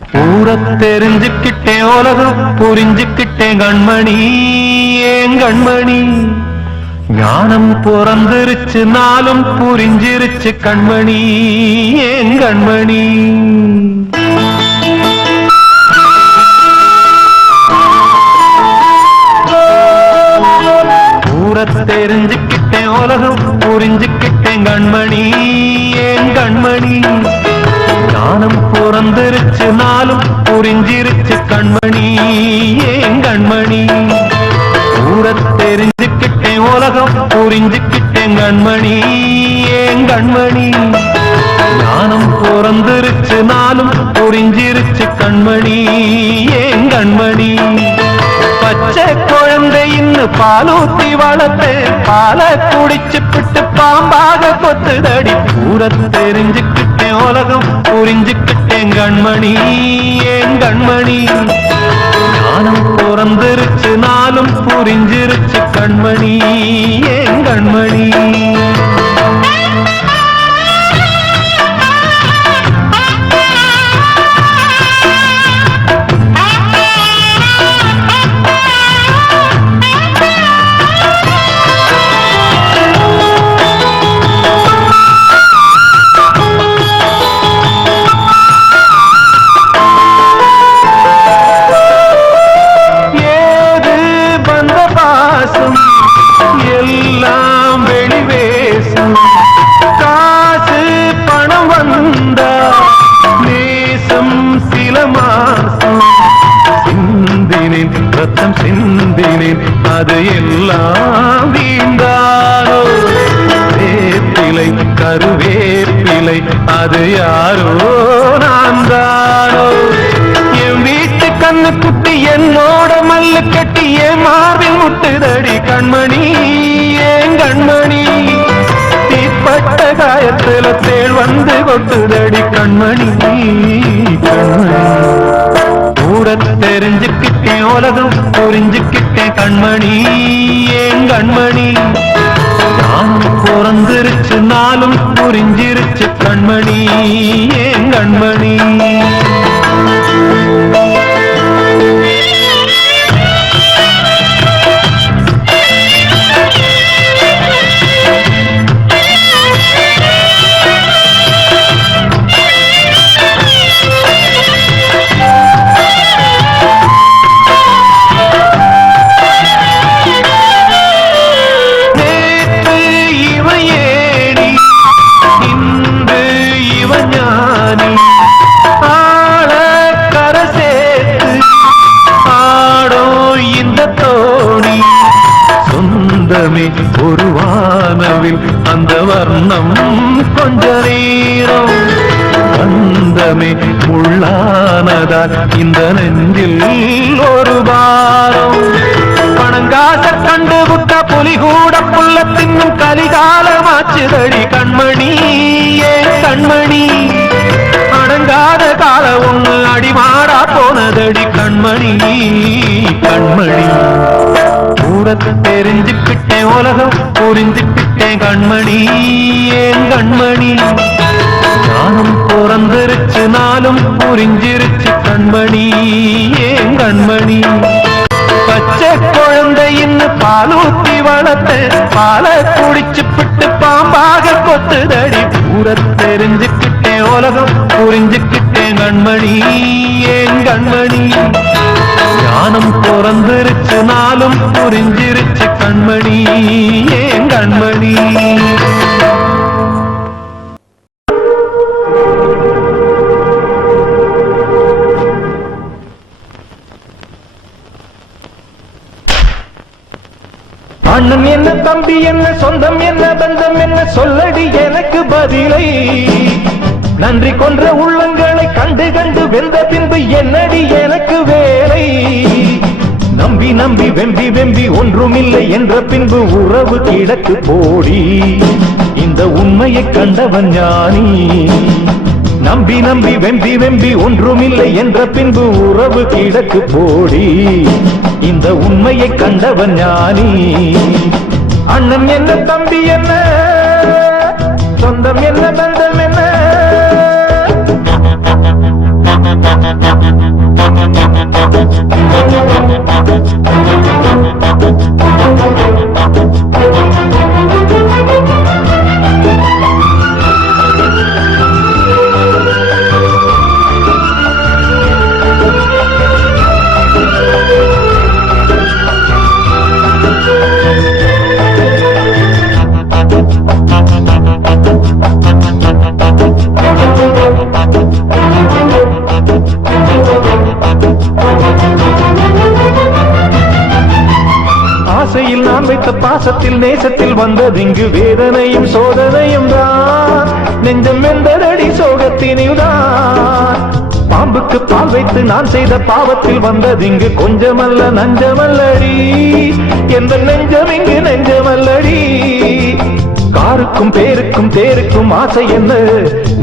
ஊர தெரிஞ்சுக்கிட்டேன் உலகம் புரிஞ்சுக்கிட்டேன் கண்மணி ஏன் கண்மணி ஞானம் பிறந்திருச்சு நாளும் புரிஞ்சிருச்சு கண்மணி ஏன் கண்மணி ஊர தெரிஞ்சுக்கிட்டேன் உலகம் புரிஞ்சுக்கிட்டேன் கண்மணி ஏன் கண்மணி ஞானம் பிறந்திருச்சு நாளும் புரிஞ்சிருச்சு கண்மணி ஏன் கண்மணி ஊர தெரிஞ்சுக்கிட்டேன் உலகம் புரிஞ்சுக்கிட்டேன் கண்மணி ஏன் கண்மணி ஞானம் பிறந்திருச்சு நாளும் புரிஞ்சிருச்சு கண்மணி ஏன் கண்மணி பச்சை குழந்தை இன்னும் பாலூத்தி வளர்த்து பால குடிச்சு பிட்டு பாம்பாக கொத்துதடி ஊர தெரிஞ்சுக்கிட்டேன் உலகம் புரிஞ்சுக்கிட்டேன் கண்மணி ஏன் கண்மணி ஞானம் பிறந்திருச்சு நாளும் புரிஞ்சிருச்சு கண்மணி ஏன் கண்மணி எல்லாம் வெளிவேசம் காசு பணம் வந்தா நேசம் சில மாசம் சிந்தினேன் ரத்தம் சிந்தினேன் அது எல்லாம் வீண்டாரோ வேப்பிலை கருவேப்பிலை அது யாரோ நான் தானோ என் வீட்டு கண்ணு குட்டி என்னோட மல்லு கட்டி என் மார்பில் முட்டுதடி கண்மணி ஏன் கண்மணி தீப்பட்ட காயத்துல தேள் வந்து கொட்டுதடி கண்மணி கண்மணி ஊர தெரிஞ்சுக்கிட்டேன் உலகம் புரிஞ்சுக்கிட்டேன் கண்மணி ஏன் கண்மணி ஞானம் பிறந்திருச்சு நாளும் புரிஞ்சிருச்சு கண்மணி ஏன் கண்மணி ஒரு வானவில் அந்த வர்ணம் கொஞ்ச நேரம் வந்தமே உள்ளானதால் இந்த நெஞ்சில் ஒரு பாரம் பணங்காச கண்டு புத்த புலி கூட புள்ள தின்னும் கலிகாலமாச்சுதடி கண்மணி ஏன் கண்மணி அடங்காத கால ஒண்ணு அடிமாடா போனதடி கண்மணி கண்மணி ஊர தெரிஞ்சுக்கிட்டேன் உலகம் புரிஞ்சுக்கிட்டேன் கண்மணி ஏன் கண்மணி ஞானம் பிறந்திருச்சு நாளும் புரிஞ்சிருச்சு கண்மணி ஏன் கண்மணி பச்சை குழந்தை இன்னும் பாலூத்தி வளர்த்து பால குடிச்சு பிட்டு பாம்பாக கொத்துதடி ஊர தெரிஞ்சுக்கிட்டேன் உலகம் புரிஞ்சுக்கிட்டேன் கண்மணி ஏன் கண்மணி ஞானம் பிறந்திருச்சு நாளும் புரிஞ்சிருச்சு கண்மணி ஏன் கண்மணி அண்ணன் என்ன தம்பி என்ன சொந்தம் என்ன பந்தம் என்ன சொல்லடி எனக்கு பதிலை நன்றி கொன்ற உள்ளங்களை கண்டு கண்டு வெந்த பின்பு என்னடி எனக்கு வேலை நம்பி நம்பி வெம்பி வெம்பி ஒன்றுமில்லை என்ற பின்பு உறவு கிடக்கு போடி இந்த உண்மையை கண்டவன் ஞானி நம்பி நம்பி வெம்பி வெம்பி ஒன்றுமில்லை என்ற பின்பு உறவு கிடக்கு போடி இந்த உண்மையை கண்டவன் ஞானி அண்ணன் என்ன தம்பி என்ன சொந்தம் என்ன பந்தம் என்ன ஆசையில் நான் வைத்த பாசத்தில் நேசத்தில் வந்ததிங்கு வேதனையும் சோதனையும் தான். நெஞ்சம் வெந்ததடி சோகத்தினில் தான். பாம்புக்கு பால் வைத்து நான் செய்த பாவத்தில் வந்ததிங்கு கொஞ்சமல்ல நஞ்சமல்லடி. எந்த நெஞ்சம் இங்கு நெஞ்சமல்லடி. காருக்கும் பேருக்கும் தேருக்கும் ஆசை என்ன,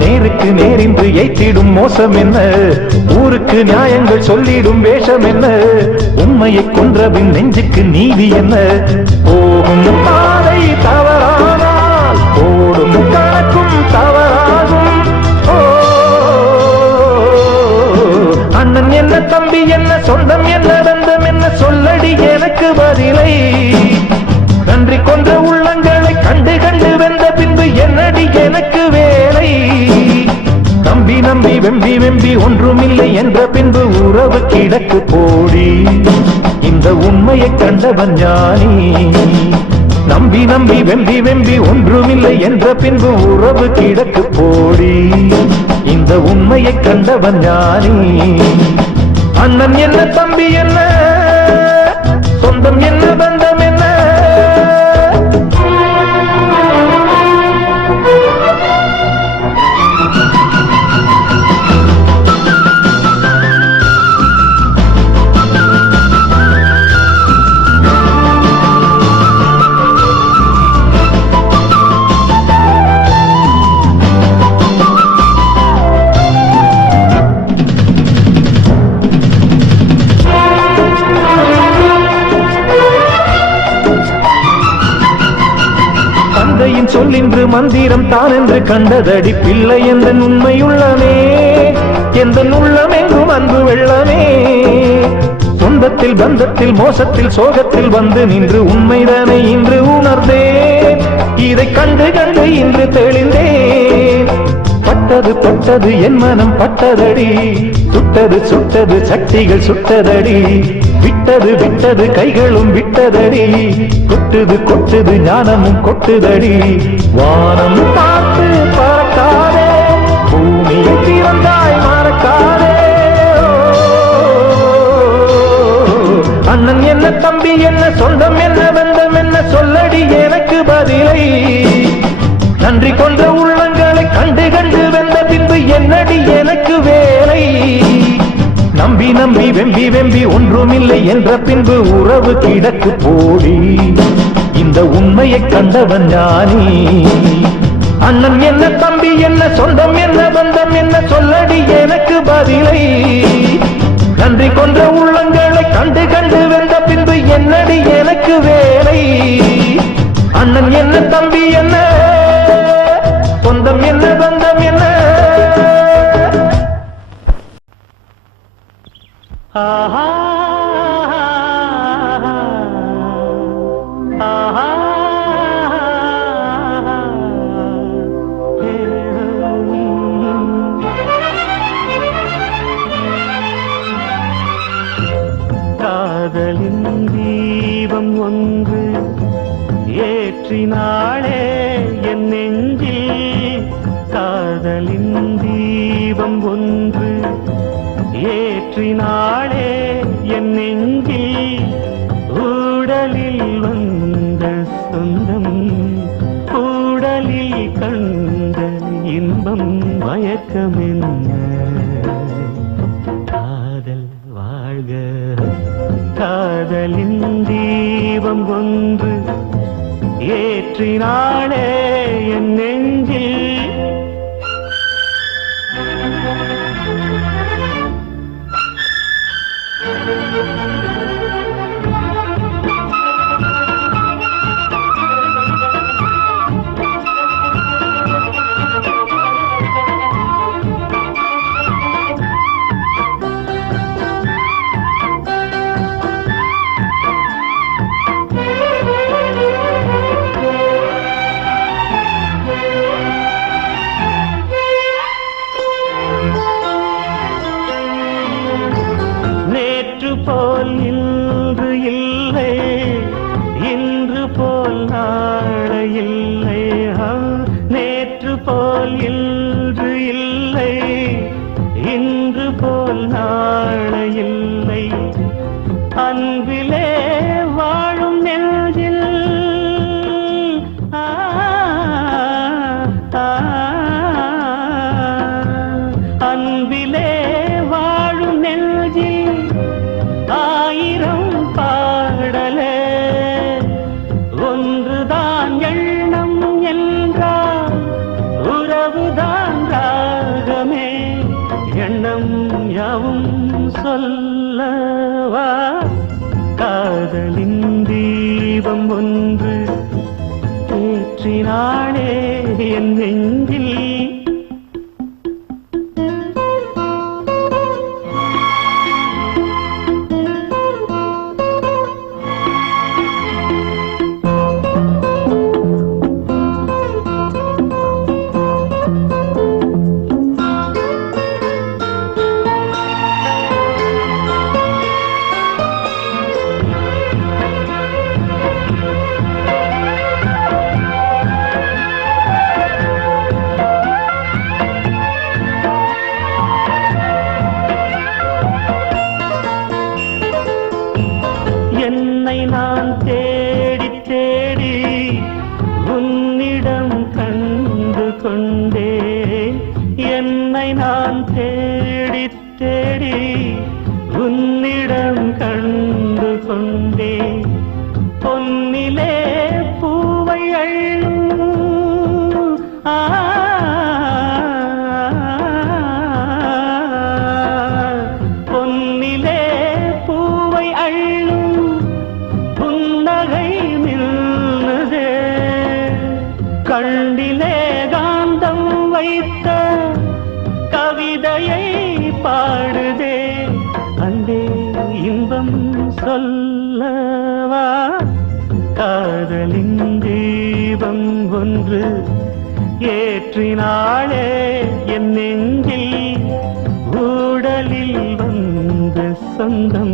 நேருக்கு நேரின்று எய்த்திடும் மோசம் என்ன, ஊருக்கு நியாயங்கள் சொல்லிடும் வேஷம் என்ன, உண்மையை கொன்றபின் நெஞ்சுக்கு நீதி என்ன. போகும் பாதை தவறானால் ஓடும் கணக்கும் தவறாகும். ஓ அண்ணன் என்ன, தம்பி என்ன, சொந்தம் என்ன, பந்தம் என்ன, சொல்லடி எனக்கு பதிலை. நன்றி கொன்ற உள்ளங்களை கண்டு கண்டு வெந்த பின்பு என்னடி எனக்கு வேலை. நம்பி நம்பி வெம்பி வெம்பி ஒன்றுமில்லை என்ற பின்பு உறவு கிடக்கு போடி. இந்த உண்மையை கண்டவன் ஞானி. நம்பி நம்பி வெம்பி வெம்பி ஒன்றுமில்லை என்ற பின்பு உறவு கிடக்கு போடி. இந்த உண்மையை கண்டவன் ஞானி. அண்ணன் என்ன, தம்பி என்ன, சொந்தம் என்ன, பந்தம் என்ன. சொல்லின்று மந்திரம் தான் என்று கண்டதடி பிள்ளை. எந்த உண்மையுள்ளமே, எந்த உள்ளம் எங்கும் அன்பு வெள்ளமே. சொந்தத்தில் பந்தத்தில் மோசத்தில் சோகத்தில் வந்து நின்று உண்மைதானே இன்று உணர்ந்தேன். இதை கண்டு கண்டு இன்று தெளிந்தேன். பட்டது பட்டது என் மனம் பட்டதடி. சுட்டது சுட்டது சக்திகள் சுட்டதடி. விட்டது விட்டது கைகளும் விட்டதடி. கொட்டுது கொட்டுது ஞானமும் கொட்டுதடி. வானம் பார்த்து பறக்காதே, பூமியை திறந்தாய் மறக்காதே. அண்ணன் என்ன, தம்பி என்ன, சொந்தம் என்ன, பந்தம் என்ன, சொல்லடி எனக்கு பதிலை. நன்றி கொன்ற உள்ளங்களை கண்டு கண்டு வெந்த பின்பு என்னடி எனக்கு வேலை. நம்பி நம்பி வெம்பி வெம்பி ஒன்றுமில்லை என்ற பின்பு உறவு கிடக்கு போடி. இந்த உண்மையை கண்டவன் ஞானி. அண்ணன் என்ன, தம்பி என்ன, சொந்தம் என்ன, பந்தம் என்ன, சொல்லடி எனக்கு பதிலை. நன்றி கொன்ற உள்ளங்களை கண்டு கண்டு வெந்த பின்பு என்னடி எனக்கு வேலை. அண்ணன் என்ன, தம்பி என்ன, சொந்தம் என்ன, பந்தம் என்ன. ஆஹா ஆஹா காதலின் தீபம் ஒன்று ஏற்றினாளே என் நெஞ்சில். காதலின் தீபம் ஒன்று ஏற்றினாளே என் நெஞ்சில். ஊடலில் வந்த சொந்தம், ஊடலில் கண்ட இன்பம், மயக்கம் என்ன. காதல் வாழ்க. காதலின் தீபம் ஒன்று ஏற்றினாளே என் நெஞ்சில். போல் இன்று இல்லை, இன்று போல் நாளை இல்லை, நேற்று போல் இன்று இல்லை, இன்று போல் நாளை இல்லை. அன்பிலே வாழும் நெஞ்சில் அன்பிலே வாழும் நெஞ்சில் ஆயிரம் பாடலே, ஒன்றுதான் எண்ணம் என்றால் உறவுதான் ராகமே, எண்ணம் யாவும் சொல்லவா. காதலின் தீபம் ஒன்று ஏற்றினாளே என் நெஞ்சில். என்னை நான் தேடி தேடி உன்னிடம் கண்டு கொண்டேன், என்னை நான் தேடி தேடி உன்னிடம் கண்டு கொண்டேன். பொன்னிலே பூவை அள்ளும் பொன்னிலே பூவை அள்ளும் புன்னகை நின்றதே, கண்ணிலே காந்தம் வைத்த கவிதையை பாடுதே. அன்பே இன்பம் சொல்லவா. காதலின் தீபம் ஒன்று ஏற்றினாளே என் நெஞ்சில், ஊடலில் வந்த சொந்தம்